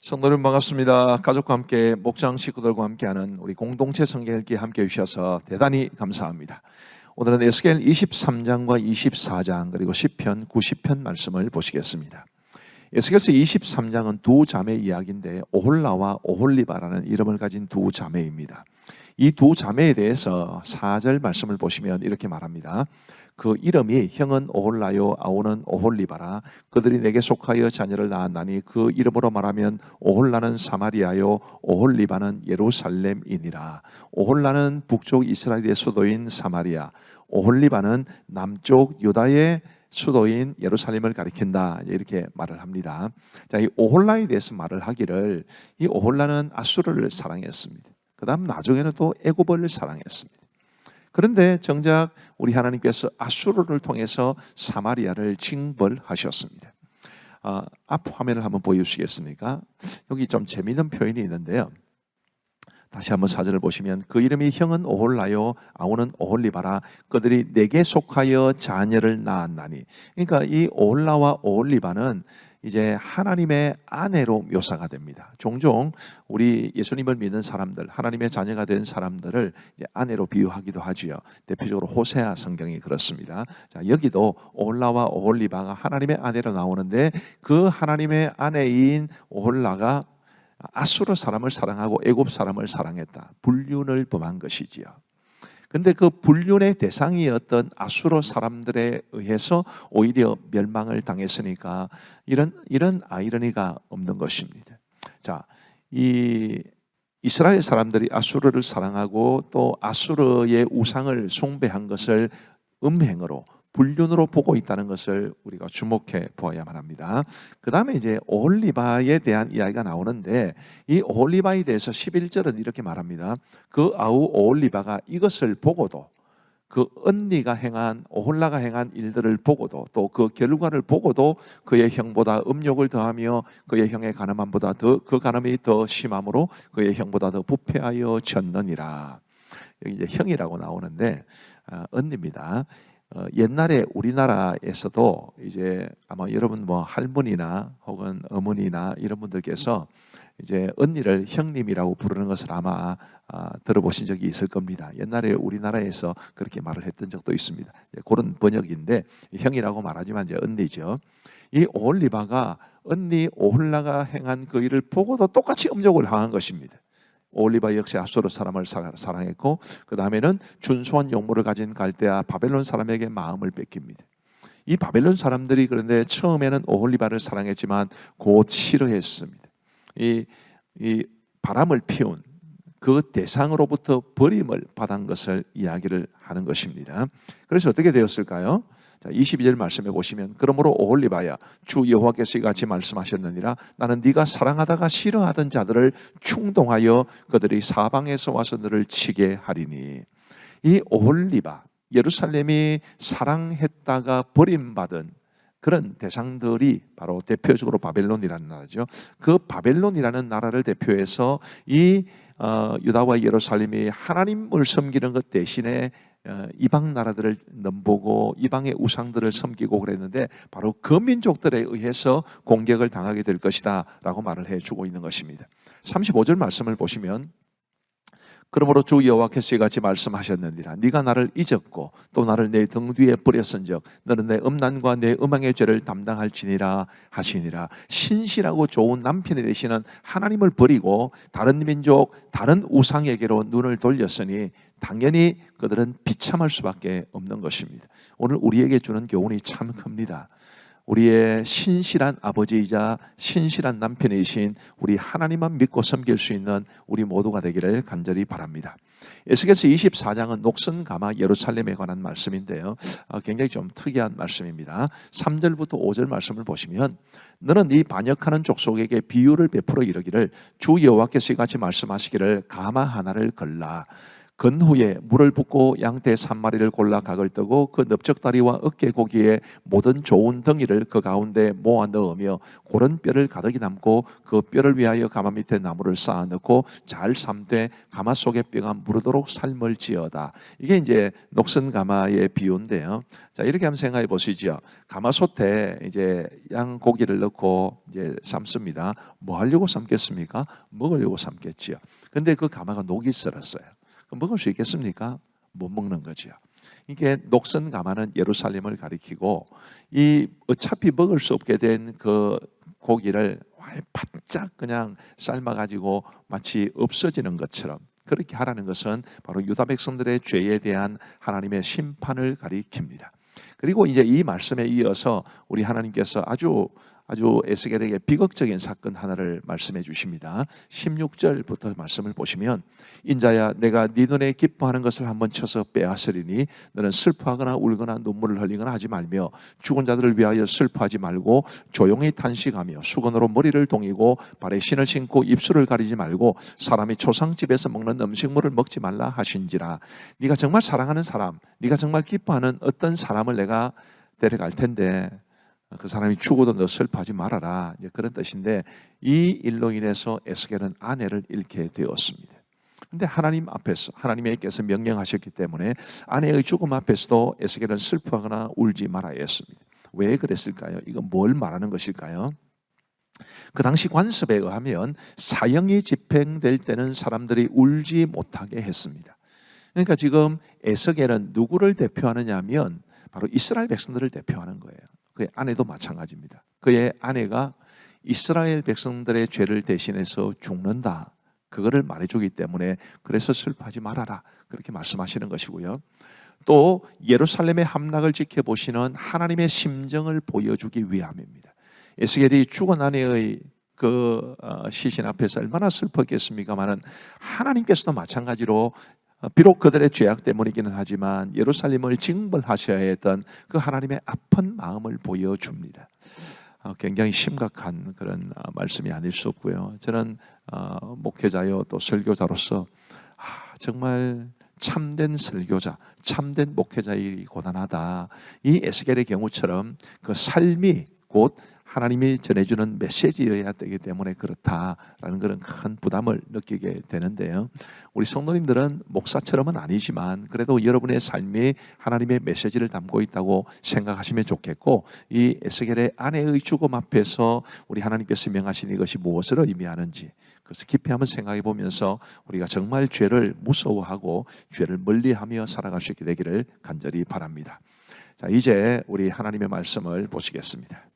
성도님 반갑습니다. 가족과 함께 목장 식구들과 함께하는 우리 공동체 성경 읽기 함께 해주셔서 대단히 감사합니다. 오늘은 에스겔 23장과 24장 그리고 10편, 90편 말씀을 보시겠습니다. 에스겔서 23장은 두 자매 이야기인데 오홀라와 오홀리바라는 이름을 가진 두 자매입니다. 이 두 자매에 대해서 4절 말씀을 보시면 이렇게 말합니다. 그 이름이 형은 오홀라요 아오는 오홀리바라 그들이 내게 속하여 자녀를 낳았나니 그 이름으로 말하면 오홀라는 사마리아요 오홀리바는 예루살렘이니라 오홀라는 북쪽 이스라엘의 수도인 사마리아 오홀리바는 남쪽 유다의 수도인 예루살렘을 가리킨다 이렇게 말을 합니다. 자, 이 오홀라에 대해서 말을 하기를 이 오홀라는 아수르를 사랑했습니다. 그다음 나중에는 또 애굽을 사랑했습니다. 그런데 정작 우리 하나님께서 아수르를 통해서 사마리아를 징벌하셨습니다. 아, 앞 화면을 한번 보여주시겠습니까? 여기 좀 재미있는 표현이 있는데요. 다시 한번 사절을 보시면 그 이름이 형은 오홀라요 아우는 오홀리바라 그들이 내게 속하여 자녀를 낳았나니 그러니까 이 오홀라와 오홀리바는 이제 하나님의 아내로 묘사가 됩니다. 종종 우리 예수님을 믿는 사람들, 하나님의 자녀가 된 사람들을 아내로 비유하기도 하지요. 대표적으로 호세아 성경이 그렇습니다. 자, 여기도 올라와 오홀리바가 하나님의 아내로 나오는데 그 하나님의 아내인 오홀라가 아수르 사람을 사랑하고 애굽 사람을 사랑했다. 불륜을 범한 것이지요. 근데 그 불륜의 대상이었던 아수르 사람들에 의해서 오히려 멸망을 당했으니까 이런 이런 아이러니가 없는 것입니다. 자, 이 이스라엘 사람들이 아수르를 사랑하고 또 아수르의 우상을 숭배한 것을 음행으로 불륜으로 보고 있다는 것을 우리가 주목해 보아야만 합니다. 그 다음에 이제 오홀리바에 대한 이야기가 나오는데 이 오홀리바에 대해서 11절은 이렇게 말합니다. 그 아우 오홀리바가 이것을 보고도 그 언니가 행한 오홀라가 행한 일들을 보고도 또 그 결과를 보고도 그의 형보다 음욕을 더하며 그의 형의 가늠함보다 더 그 가늠이 더 심함으로 그의 형보다 더 부패하여 졌느니라. 여기 이제 형이라고 나오는데 아, 언니입니다. 어, 옛날에 우리나라에서도 이제 아마 여러분 뭐 할머니나 혹은 어머니나 이런 분들께서 이제 언니를 형님이라고 부르는 것을 아마 아, 들어보신 적이 있을 겁니다. 옛날에 우리나라에서 그렇게 말을 했던 적도 있습니다. 그런 번역인데 형이라고 말하지만 이제 언니죠. 이 오홀리바가 언니 오홀라가 행한 그 일을 보고도 똑같이 음욕을 당한 것입니다. 올리바 역시 아수르 사람을 사랑했고 그 다음에는 준수한 용모를 가진 갈대아 바벨론 사람에게 마음을 뺏깁니다. 이 바벨론 사람들이 그런데 처음에는 오홀리바를 사랑했지만 곧 싫어했습니다. 이, 이 바람을 피운 그 대상으로부터 버림을 받은 것을 이야기를 하는 것입니다. 그래서 어떻게 되었을까요? 자, 22절 말씀해 보시면 그러므로 오홀리바야 주 여호와께서 같이 말씀하셨느니라. 나는 네가 사랑하다가 싫어하던 자들을 충동하여 그들이 사방에서 와서 너를 치게 하리니. 이 오홀리바 예루살렘이 사랑했다가 버림받은 그런 대상들이 바로 대표적으로 바벨론이라는 나라죠. 그 바벨론이라는 나라를 대표해서 이 어, 유다와 예루살렘이 하나님을 섬기는 것 대신에 어, 이방 나라들을 넘보고 이방의 우상들을 섬기고 그랬는데 바로 그 민족들에 의해서 공격을 당하게 될 것이다라고 말을 해 주고 있는 것입니다. 35절 말씀을 보시면 그러므로 주 여호와께서 같이 말씀하셨느니라 네가 나를 잊었고 또 나를 내 등 뒤에 뿌렸은즉 너는 내 음란과 내 음행의 죄를 담당할지니라 하시니라 신실하고 좋은 남편이 되시는 하나님을 버리고 다른 민족 다른 우상에게로 눈을 돌렸으니 당연히 그들은 비참할 수밖에 없는 것입니다. 오늘 우리에게 주는 교훈이 참 큽니다. 우리의 신실한 아버지이자 신실한 남편이신 우리 하나님만 믿고 섬길 수 있는 우리 모두가 되기를 간절히 바랍니다. 에스겔서 24장은 녹슨 가마 예루살렘에 관한 말씀인데요. 아, 굉장히 좀 특이한 말씀입니다. 3절부터 5절 말씀을 보시면 너는 이 반역하는 족속에게 비유를 베풀어 이르기를 주 여호와께서 같이 말씀하시기를 가마 하나를 걸라 건후에 물을 붓고 양떼 산 마리를 골라 각을 뜨고 그 넓적다리와 어깨 고기에 모든 좋은 덩이를 그 가운데 모아 넣으며 고른 뼈를 가득히 담고 그 뼈를 위하여 가마 밑에 나무를 쌓아 넣고 잘 삶되 가마 속에 뼈가 무르도록 삶을 지어다. 이게 이제 녹슨 가마의 비유인데요. 자 이렇게 한번 생각해 보시죠. 가마솥에 이제 양 고기를 넣고 이제 삶습니다. 뭐 하려고 삶겠습니까? 먹으려고 삶겠지요. 근데 그 가마가 녹이 슬었어요. 먹을 수 있겠습니까? 못 먹는 거죠. 이게 녹슨 가마는 예루살렘을 가리키고 이 어차피 먹을 수 없게 된 그 고기를 바짝 그냥 삶아 가지고 마치 없어지는 것처럼 그렇게 하라는 것은 바로 유다 백성들의 죄에 대한 하나님의 심판을 가리킵니다. 그리고 이제 이 말씀에 이어서 우리 하나님께서 아주 아주 에스겔에게 비극적인 사건 하나를 말씀해 주십니다. 16절부터 말씀을 보시면 인자야 내가 네 눈에 기뻐하는 것을 한번 쳐서 빼앗으리니 너는 슬퍼하거나 울거나 눈물을 흘리거나 하지 말며 죽은 자들을 위하여 슬퍼하지 말고 조용히 탄식하며 수건으로 머리를 동이고 발에 신을 신고 입술을 가리지 말고 사람이 초상집에서 먹는 음식물을 먹지 말라 하신지라 네가 정말 사랑하는 사람 네가 정말 기뻐하는 어떤 사람을 내가 데려갈 텐데 그 사람이 죽어도 너 슬퍼하지 말아라. 이제 그런 뜻인데 이 일로 인해서 에스겔은 아내를 잃게 되었습니다. 근데 하나님 앞에서 하나님께서 명령하셨기 때문에 아내의 죽음 앞에서도 에스겔은 슬퍼하거나 울지 말아야 했습니다. 왜 그랬을까요? 이건 뭘 말하는 것일까요? 그 당시 관습에 의하면 사형이 집행될 때는 사람들이 울지 못하게 했습니다. 그러니까 지금 에스겔은 누구를 대표하느냐면 바로 이스라엘 백성들을 대표하는 거예요. 그의 아내도 마찬가지입니다. 그의 아내가 이스라엘 백성들의 죄를 대신해서 죽는다. 그거를 말해주기 때문에 그래서 슬퍼하지 말아라. 그렇게 말씀하시는 것이고요. 또 예루살렘의 함락을 지켜보시는 하나님의 심정을 보여주기 위함입니다. 에스겔이 죽은 아내의 그 어, 시신 앞에서 얼마나 슬펐겠습니까마는 하나님께서도 마찬가지로 어, 비록 그들의 죄악 때문이기는 하지만 예루살렘을 징벌하셔야 했던 그 하나님의 아픈 마음을 보여줍니다. 어, 굉장히 심각한 그런 어, 말씀이 아닐 수 없고요. 저는 목회자요 또 설교자로서 아, 정말 참된 설교자, 참된 목회자의 일이 고단하다. 이 에스겔의 경우처럼 그 삶이 곧 하나님이 전해주는 메시지여야 되기 때문에 그렇다라는 그런 큰 부담을 느끼게 되는데요. 우리 성도님들은 목사처럼은 아니지만 그래도 여러분의 삶이 하나님의 메시지를 담고 있다고 생각하시면 좋겠고 이 에스겔의 아내의 죽음 앞에서 우리 하나님께서 명하신 이것이 무엇을 의미하는지 그래서 깊이 한번 생각해 보면서 우리가 정말 죄를 무서워하고 죄를 멀리하며 살아갈 수 있게 되기를 간절히 바랍니다. 자, 이제 우리 하나님의 말씀을 보시겠습니다.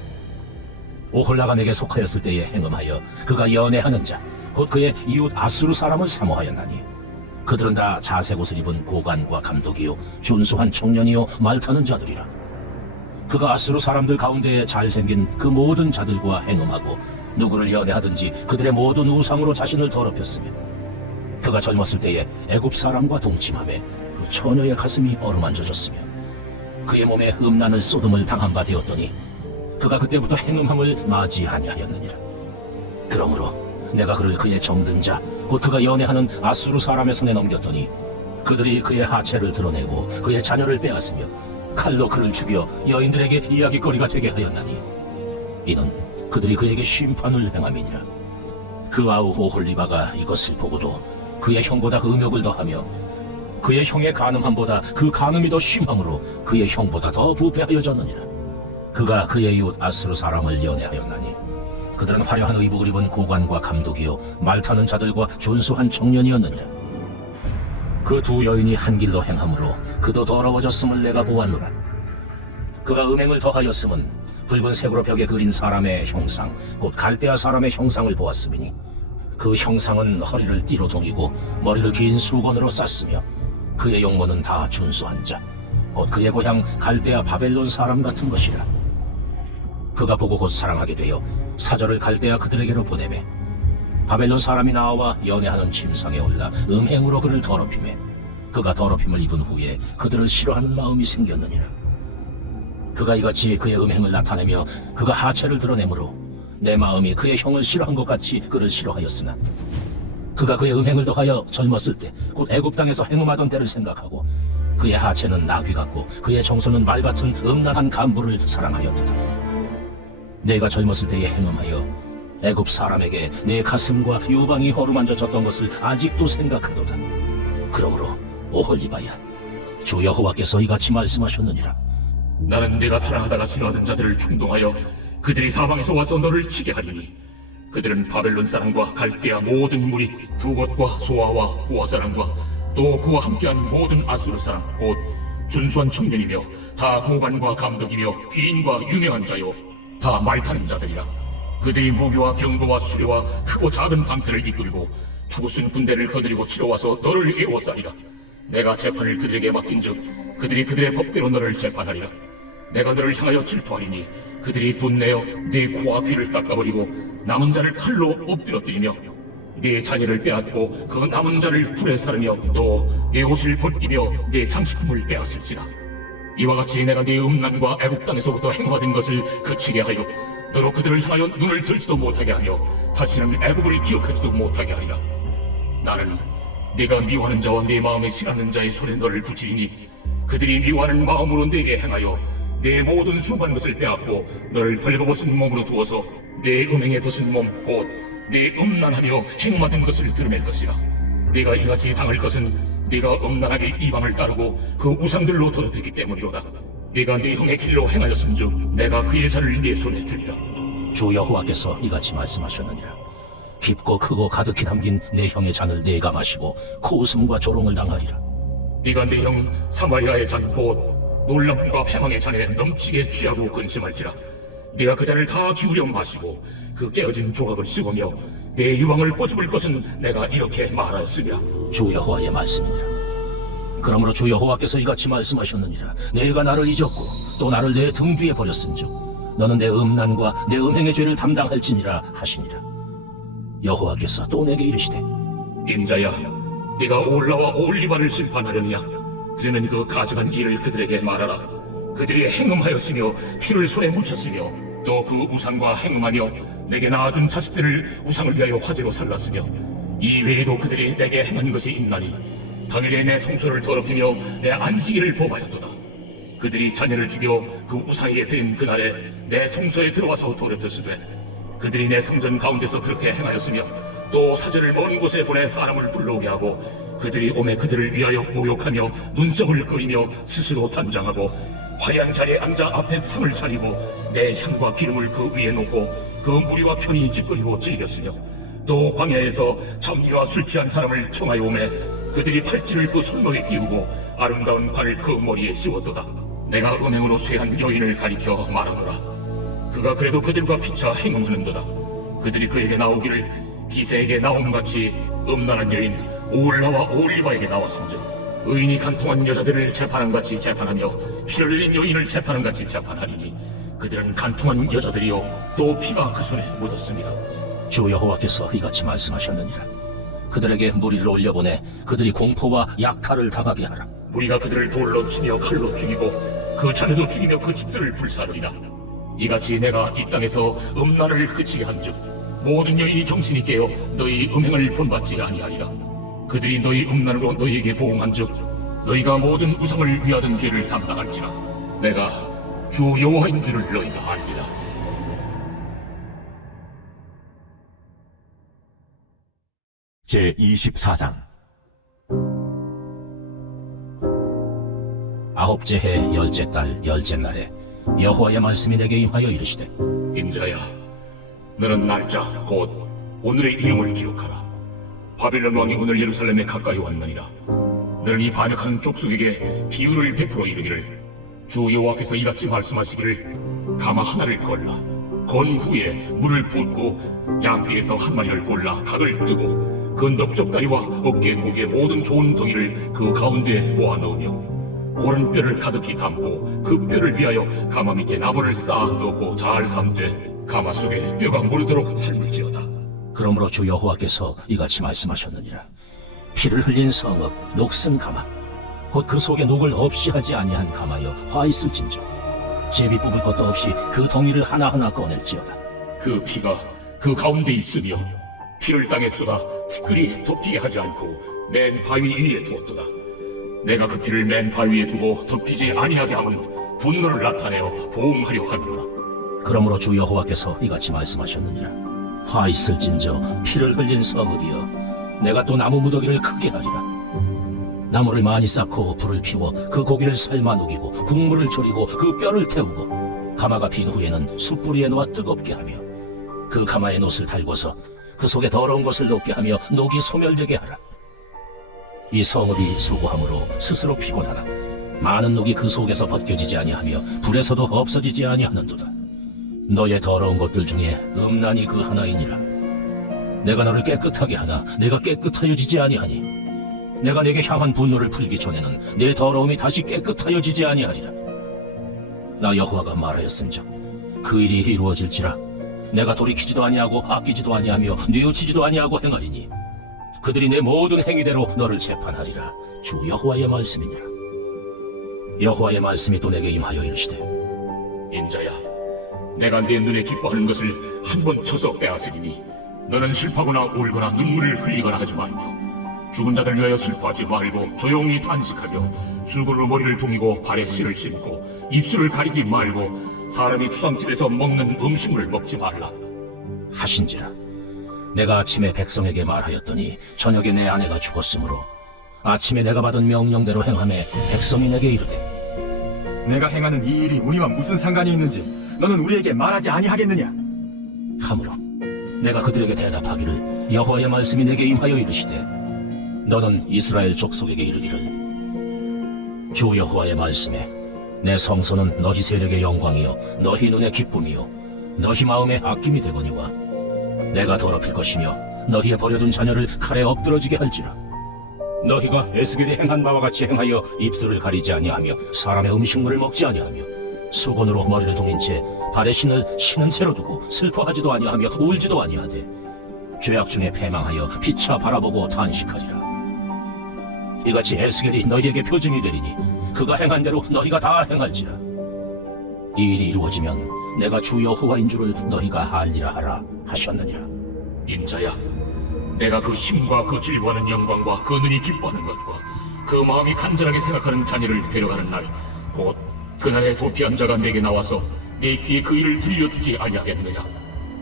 오홀라가 내게 속하였을 때에 행음하여 그가 연애하는 자 곧 그의 이웃 아수르 사람을 사모하였나니. 그들은 다 자색 옷을 입은 고관과 감독이요 준수한 청년이요 말타는 자들이라. 그가 아수르 사람들 가운데에 잘생긴 그 모든 자들과 행음하고 누구를 연애하든지 그들의 모든 우상으로 자신을 더럽혔으며 그가 젊었을 때에 애굽 사람과 동침함에 그 처녀의 가슴이 어루만져졌으며 그의 몸에 음란을 쏟음을 당한 바 되었더니 그가 그때부터 행음함을 맞이하냐하였느니라. 그러므로 내가 그를 그의 정든 자, 곧 그가 연애하는 아수르 사람의 손에 넘겼더니 그들이 그의 하체를 드러내고 그의 자녀를 빼앗으며 칼로 그를 죽여 여인들에게 이야기거리가 되게 하였나니 이는 그들이 그에게 심판을 행함이니라. 그 아우 오홀리바가 이것을 보고도 그의 형보다 음욕을 더하며 그의 형의 가늠함보다 그 가늠이 더 심함으로 그의 형보다 더 부패하여졌느니라. 그가 그의 이웃 아수르 사람을 연애하였나니 그들은 화려한 의복을 입은 고관과 감독이요 말타는 자들과 준수한 청년이었느니라 그 두 여인이 한 길로 행함으로 그도 더러워졌음을 내가 보았노라 그가 음행을 더하였음은 붉은 색으로 벽에 그린 사람의 형상 곧 갈대아 사람의 형상을 보았음이니 그 형상은 허리를 띠로 동이고 머리를 긴 수건으로 쌌으며 그의 용모는 다 준수한 자, 곧 그의 고향 갈대아 바벨론 사람 같은 것이라. 그가 보고 곧 사랑하게 되어 사절을 갈대아 그들에게로 보내매 바벨론 사람이 나와 연애하는 침상에 올라 음행으로 그를 더럽히매 그가 더럽힘을 입은 후에 그들을 싫어하는 마음이 생겼느니라. 그가 이같이 그의 음행을 나타내며 그가 하체를 드러내므로 내 마음이 그의 형을 싫어한 것 같이 그를 싫어하였으나 그가 그의 음행을 더하여 젊었을 때 곧 애굽 땅에서 행음하던 때를 생각하고 그의 하체는 나귀 같고 그의 정서는 말 같은 음란한 간부를 사랑하였도다. 내가 젊었을 때에 행음하여 애굽 사람에게 내 가슴과 유방이 허루만져 졌던 것을 아직도 생각하도다. 그러므로 오홀리바야 주 여호와께서 이같이 말씀하셨느니라. 나는 네가 사랑하다가 싫어하는 자들을 충동하여 그들이 사방에서 와서 너를 치게 하리니 그들은 바벨론 사람과 갈대아 모든 무리 부것과 소아와 부하 사람과 또 그와 함께한 모든 아수르 사람 곧 준수한 청년이며 다 고관과 감독이며 귀인과 유명한 자요 다 말타는 자들이라. 그들이 무기와 경고와 수레와 크고 작은 방패를 이끌고 투구순 군대를 거느리고 치러와서 너를 애워싸리라. 내가 재판을 그들에게 맡긴즉 그들이 그들의 법대로 너를 재판하리라. 내가 너를 향하여 질투하리니 그들이 분내어 네 코와 귀를 깎아버리고 남은 자를 칼로 엎드려뜨리며 네 자녀를 빼앗고 그 남은 자를 불에 사르며 또 네 옷을 벗기며 네 장식품을 빼앗을지라 이와 같이 내가 네 음란과 애국 땅에서부터 행하던 것을 그치게 하여 너로 그들을 향하여 눈을 들지도 못하게 하며 다시는 애국을 기억하지도 못하게 하리라. 나는 네가 미워하는 자와 네 마음에 싫어하는 자의 손에 너를 붙이리니 그들이 미워하는 마음으로 네게 행하여 내 모든 수반 것을 빼앗고 너를 벌거벗은 몸으로 두어서 내 음행에 벗은 몸 곧 내 음란하며 행맞은 것을 드러낼 것이라. 네가 이같이 당할 것은 네가 음란하게 이방을 따르고 그 우상들로 더럽혔기 때문이로다 네가 네 형의 길로 행하였은즉 내가 그의 자를 네 손에 주리라 주 여호와께서 이같이 말씀하셨느니라. 깊고 크고 가득히 담긴 내 형의 잔을 내가 마시고 코웃음과 조롱을 당하리라. 네가 네 형 사마리아의 잔곧 놀람과 패망의 잔에 넘치게 취하고 근심할지라 네가 그 잔을 다 기울여 마시고 그 깨어진 조각을 씹으며 내 유황을 꼬집을 것은 내가 이렇게 말하였으며 주 여호와의 말씀이니라. 그러므로 주 여호와께서 이같이 말씀하셨느니라. 내가 나를 잊었고 또 나를 내 등 뒤에 버렸은즉 너는 내 음란과 내 음행의 죄를 담당할지니라 하시니라. 여호와께서 또 내게 이르시되 인자야 네가 올라와 올리바를 심판하려느냐 그러면 그 가져간 일을 그들에게 말하라 그들이 행음하였으며 피를 손에 묻혔으며 또 그 우상과 행음하며 내게 낳아준 자식들을 우상을 위하여 화제로 살랐으며 이 외에도 그들이 내게 행한 것이 있나니 당일에 내 성소를 더럽히며 내 안식일을 범하였도다. 그들이 자녀를 죽여 그 우상에게 드린 그날에 내 성소에 들어와서 더럽혔으되 그들이 내 성전 가운데서 그렇게 행하였으며 또 사절을 먼 곳에 보내 사람을 불러오게 하고 그들이 오매 그들을 위하여 모욕하며 눈썹을 그리며 스스로 단장하고 화려한 자리에 앉아 앞에 상을 차리고 내 향과 기름을 그 위에 놓고 그 무리와 편히 짓거리고 즐겼으며 또 광야에서 잠기와 술 취한 사람을 청하여 오매 그들이 팔찌를 그 손목에 끼우고 아름다운 관을 그 머리에 씌웠도다 내가 음행으로 쇠한 여인을 가리켜 말하노라 그가 그래도 그들과 피차 행음하는도다. 그들이 그에게 나오기를 기세에게 나옴같이 음란한 여인 오울라와 오올리바에게 나왔은즉 의인이 간통한 여자들을 재판한 같이 재판하며 피를 흘린 여인을 재판한 같이 재판하리니 그들은 간통한 여자들이요 또 피가 그 손에 묻었습니다. 주 여호와께서 이같이 말씀하셨느니라. 그들에게 무리를 올려보내 그들이 공포와 약탈을 당하게 하라. 우리가 그들을 돌로 치며 칼로 죽이고 그 자녀도 죽이며 그 집들을 불사르리라. 이같이 내가 이 땅에서 음란을 그치게 한즉 모든 여인이 정신이 깨어 너희 음행을 본받지 아니하리라. 그들이 너희 음란으로 너희에게 보응한즉 너희가 모든 우상을 위하던 죄를 담당할지라. 내가 주 여호와인 줄을 너희가 알리라. 제 24장 아홉째 해 열째 달 열째 날에 여호와의 말씀이 내게 임하여 이르시되 인자야, 너는 날짜 곧 오늘의 이름을 기록하라. 바빌론 왕이 오늘 예루살렘에 가까이 왔느니라. 너는 이 반역하는 족속에게 비유를 베풀어 이르기를 주 여호와께서 이같이 말씀하시기를 가마 하나를 걸라 건 후에 물을 붓고 양떼에서 한 마리를 골라 각을 뜨고 그 넓적다리와 어깨 고기의 모든 좋은 덩이를 그 가운데 모아 넣으며 고른 뼈를 가득히 담고 그 뼈를 위하여 가마 밑에 나무를 쌓아 넣고 잘 삶되 가마 속에 뼈가 무르도록 삶을지어다 그러므로 주 여호와께서 이같이 말씀하셨느니라. 피를 흘린 성읍 녹슨 가마 곧 그 속에 녹을 없이 하지 아니한 가마여 화 있을진저 제비 뽑을 것도 없이 그 덩이를 하나하나 꺼낼지어다. 그 피가 그 가운데 있으며 피를 땅에 쏟아 티끌이 덮이게 하지 않고 맨 바위 위에 두었도다. 내가 그 피를 맨 바위에 두고 덮이지 아니하게 함은 분노를 나타내어 보응하려 함이로라. 그러므로 주 여호와께서 이같이 말씀하셨느니라. 화 있을진저 피를 흘린 성읍이여 내가 또 나무 무더기를 크게 하리라. 나무를 많이 쌓고 불을 피워 그 고기를 삶아 녹이고 국물을 졸이고 그 뼈를 태우고 가마가 빈 후에는 숯불 위에 놓아 뜨겁게 하며 그 가마에 놋을 달고서 그 속에 더러운 것을 녹게 하며 녹이 소멸되게 하라. 이 성읍이 수고함으로 스스로 피곤하나 많은 녹이 그 속에서 벗겨지지 아니하며 불에서도 없어지지 아니하는도다. 너의 더러운 것들 중에 음란이 그 하나이니라. 내가 너를 깨끗하게 하나 내가 깨끗하여지지 아니하니 내가 내게 향한 분노를 풀기 전에는 내 더러움이 다시 깨끗하여지지 아니하리라. 나 여호와가 말하였은즉 그 일이 이루어질지라 내가 돌이키지도 아니하고 아끼지도 아니하며 뉘우치지도 아니하고 행하리니 그들이 내 모든 행위대로 너를 재판하리라. 주 여호와의 말씀이니라. 여호와의 말씀이 또 내게 임하여 이르시되 인자야, 내가 내 눈에 기뻐하는 것을 한 번 쳐서 빼앗으리니 너는 슬퍼하거나 울거나 눈물을 흘리거나 하지 말며 죽은 자들 위하여 슬퍼하지 말고 조용히 단식하며 수고로 머리를 둥이고 발에 실을 신고 입술을 가리지 말고 사람이 추방집에서 먹는 음식물을 먹지 말라. 하신지라 내가 아침에 백성에게 말하였더니 저녁에 내 아내가 죽었으므로 아침에 내가 받은 명령대로 행함에 백성이 내게 이르되 내가 행하는 이 일이 우리와 무슨 상관이 있는지 너는 우리에게 말하지 아니하겠느냐? 하므로 내가 그들에게 대답하기를 여호와의 말씀이 내게 임하여 이르시되 너는 이스라엘 족속에게 이르기를. 주 여호와의 말씀에 내 성소는 너희 세력의 영광이요 너희 눈의 기쁨이요 너희 마음의 아낌이 되거니와 내가 더럽힐 것이며 너희의 버려둔 자녀를 칼에 엎드러지게 할지라. 너희가 에스겔이 행한 바와 같이 행하여 입술을 가리지 아니하며 사람의 음식물을 먹지 아니하며 수건으로 머리를 동인 채 발에 신을 신은 채로 두고 슬퍼하지도 아니하며 울지도 아니하되 죄악 중에 패망하여 피차 바라보고 탄식하리라 이같이 에스겔이 너희에게 표징이 되리니 그가 행한 대로 너희가 다 행할지라 이 일이 이루어지면 내가 주 여호와인 줄을 너희가 알리라 하라 하셨느니라 인자야, 내가 그 힘과 그 질구하는 영광과 그 눈이 기뻐하는 것과 그 마음이 간절하게 생각하는 자녀를 데려가는 날, 곧 그날에 도피한 자가 내게 나와서 내 귀에 그 일을 들려주지 아니하겠느냐?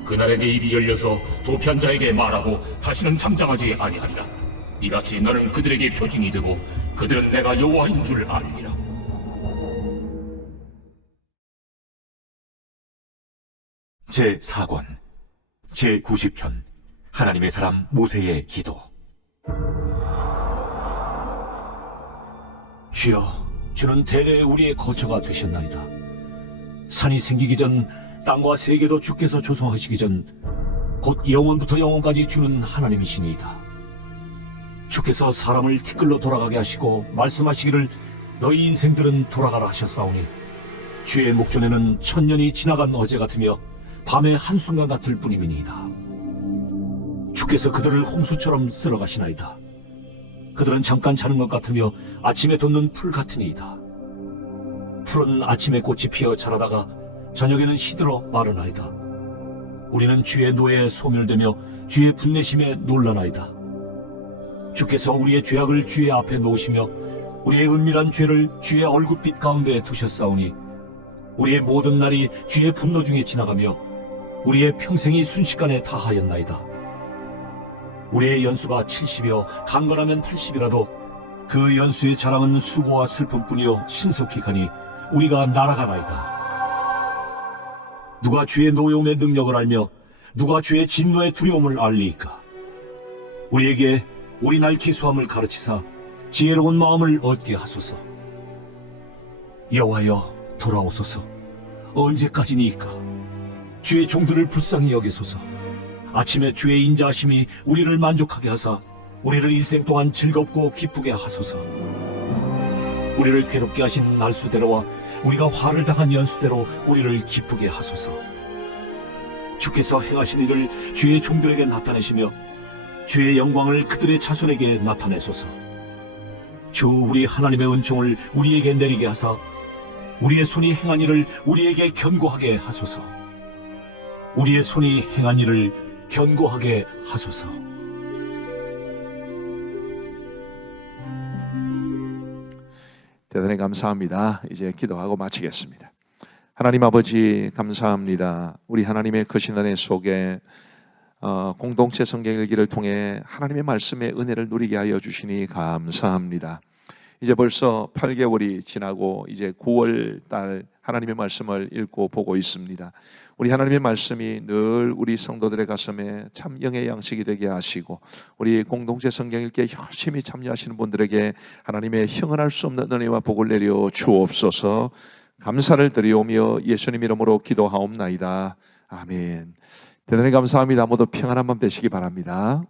그날에 내 입이 열려서 도피한 자에게 말하고 다시는 잠잠하지 아니하리라. 이같이 너는 그들에게 표징이 되고 그들은 내가 여호와인 줄 아니라. 제 4권 제 90편 하나님의 사람 모세의 기도 주여, 주는 대대 우리의 거처가 되셨나이다. 산이 생기기 전 땅과 세계도 주께서 조성하시기 전 곧 영원부터 영원까지 주는 하나님이시니이다. 주께서 사람을 티끌로 돌아가게 하시고 말씀하시기를 너희 인생들은 돌아가라 하셨사오니 주의 목전에는 천년이 지나간 어제 같으며 밤의 한순간 같을 뿐이니이다. 주께서 그들을 홍수처럼 쓸어가시나이다. 그들은 잠깐 자는 것 같으며 아침에 돋는 풀 같으니이다. 풀은 아침에 꽃이 피어 자라다가 저녁에는 시들어 마르나이다. 우리는 주의 노예에 소멸되며 주의 분내심에 놀라나이다. 주께서 우리의 죄악을 주의 앞에 놓으시며 우리의 은밀한 죄를 주의 얼굴빛 가운데 두셨사오니 우리의 모든 날이 주의 분노 중에 지나가며 우리의 평생이 순식간에 다하였나이다. 우리의 연수가 70이요 강건하면 80이라도 그 연수의 자랑은 수고와 슬픔뿐이요 신속히 가니 우리가 날아가나이다. 누가 주의 노용의 능력을 알며 누가 주의 진노의 두려움을 알리이까? 우리에게 우리 날 기수함을 가르치사 지혜로운 마음을 얻게 하소서. 여호와여 돌아오소서. 언제까지니이까? 주의 종들을 불쌍히 여기소서. 아침에 주의 인자하심이 우리를 만족하게 하사 우리를 일생 동안 즐겁고 기쁘게 하소서. 우리를 괴롭게 하신 날수대로와 우리가 화를 당한 연수대로 우리를 기쁘게 하소서. 주께서 행하신 일을 주의 종들에게 나타내시며 주의 영광을 그들의 자손에게 나타내소서. 주 우리 하나님의 은총을 우리에게 내리게 하사 우리의 손이 행한 일을 우리에게 견고하게 하소서. 우리의 손이 행한 일을 견고하게 하소서. 대단히 감사합니다. 이제 기도하고 마치겠습니다. 하나님 아버지 감사합니다. 우리 하나님의 크신 은혜 속에 어, 공동체 성경 일기를 통해 하나님의 말씀의 은혜를 누리게 하여 주시니 감사합니다. 이제 벌써 8개월이 지나고 이제 9월 달 하나님의 말씀을 읽고 보고 있습니다. 우리 하나님의 말씀이 늘 우리 성도들의 가슴에 참 영의 양식이 되게 하시고 우리 공동체 성경 읽기에 열심히 참여하시는 분들에게 하나님의 형언할 수 없는 은혜와 복을 내려 주옵소서. 감사를 드리오며 예수님 이름으로 기도하옵나이다. 아멘. 대단히 감사합니다. 모두 평안한 밤 되시기 바랍니다.